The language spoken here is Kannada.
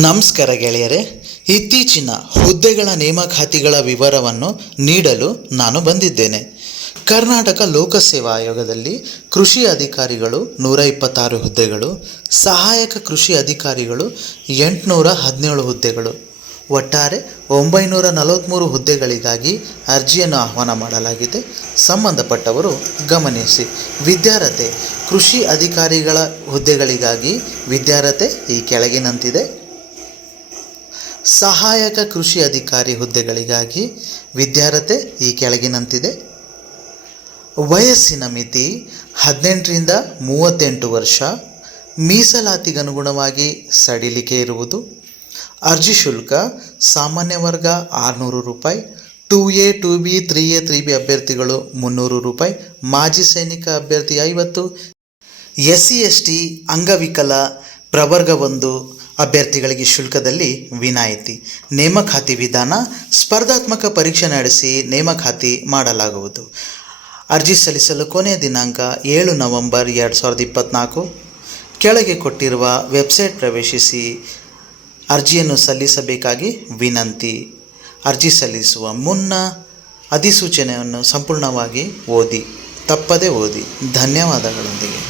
ನಮಸ್ಕಾರ ಗೆಳೆಯರೆ, ಇತ್ತೀಚಿನ ಹುದ್ದೆಗಳ ನೇಮಕಾತಿಗಳ ವಿವರವನ್ನು ನೀಡಲು ನಾನು ಬಂದಿದ್ದೇನೆ. ಕರ್ನಾಟಕ ಲೋಕಸೇವಾ ಆಯೋಗದಲ್ಲಿ ಕೃಷಿ ಅಧಿಕಾರಿಗಳು 126 ಹುದ್ದೆಗಳು, ಸಹಾಯಕ ಕೃಷಿ ಅಧಿಕಾರಿಗಳು 817 ಹುದ್ದೆಗಳು, ಒಟ್ಟಾರೆ 943 ಹುದ್ದೆಗಳಿಗಾಗಿ ಅರ್ಜಿಯನ್ನು ಆಹ್ವಾನ ಮಾಡಲಾಗಿದೆ. ಸಂಬಂಧಪಟ್ಟವರು ಗಮನಿಸಿ. ವಿದ್ಯಾರ್ಹತೆ: ಕೃಷಿ ಅಧಿಕಾರಿಗಳ ಹುದ್ದೆಗಳಿಗಾಗಿ ವಿದ್ಯಾರ್ಹತೆ ಈ ಕೆಳಗಿನಂತಿದೆ. ಸಹಾಯಕ ಕೃಷಿ ಅಧಿಕಾರಿ ಹುದ್ದೆಗಳಿಗಾಗಿ ವಿದ್ಯಾರ್ಹತೆ ಈ ಕೆಳಗಿನಂತಿದೆ. ವಯಸ್ಸಿನ ಮಿತಿ 18ರಿಂದ 38 ವರ್ಷ. ಮೀಸಲಾತಿಗನುಗುಣವಾಗಿ ಸಡಿಲಿಕೆ ಇರುವುದು. ಅರ್ಜಿ ಶುಲ್ಕ: ಸಾಮಾನ್ಯ ವರ್ಗ 600 ರೂಪಾಯಿ, 2A 2B 3A 3B ಅಭ್ಯರ್ಥಿಗಳು 300 ರೂಪಾಯಿ, ಮಾಜಿ ಸೈನಿಕ ಅಭ್ಯರ್ಥಿ 50, SC ST ಅಂಗವಿಕಲ ಪ್ರವರ್ಗ 1 ಅಭ್ಯರ್ಥಿಗಳಿಗೆ ಶುಲ್ಕದಲ್ಲಿ ವಿನಾಯಿತಿ. ನೇಮಕಾತಿ ವಿಧಾನ: ಸ್ಪರ್ಧಾತ್ಮಕ ಪರೀಕ್ಷೆ ನಡೆಸಿ ನೇಮಕಾತಿ ಮಾಡಲಾಗುವುದು. ಅರ್ಜಿ ಸಲ್ಲಿಸಲು ಕೊನೆಯ ದಿನಾಂಕ 7 ನವೆಂಬರ್ 2024. ಕೆಳಗೆ ಕೊಟ್ಟಿರುವ ವೆಬ್ಸೈಟ್ ಪ್ರವೇಶಿಸಿ ಅರ್ಜಿಯನ್ನು ಸಲ್ಲಿಸಬೇಕಾಗಿ ವಿನಂತಿ. ಅರ್ಜಿ ಸಲ್ಲಿಸುವ ಮುನ್ನ ಅಧಿಸೂಚನೆಯನ್ನು ಸಂಪೂರ್ಣವಾಗಿ ಓದಿ, ತಪ್ಪದೇ ಓದಿ. ಧನ್ಯವಾದಗಳೊಂದಿಗೆ.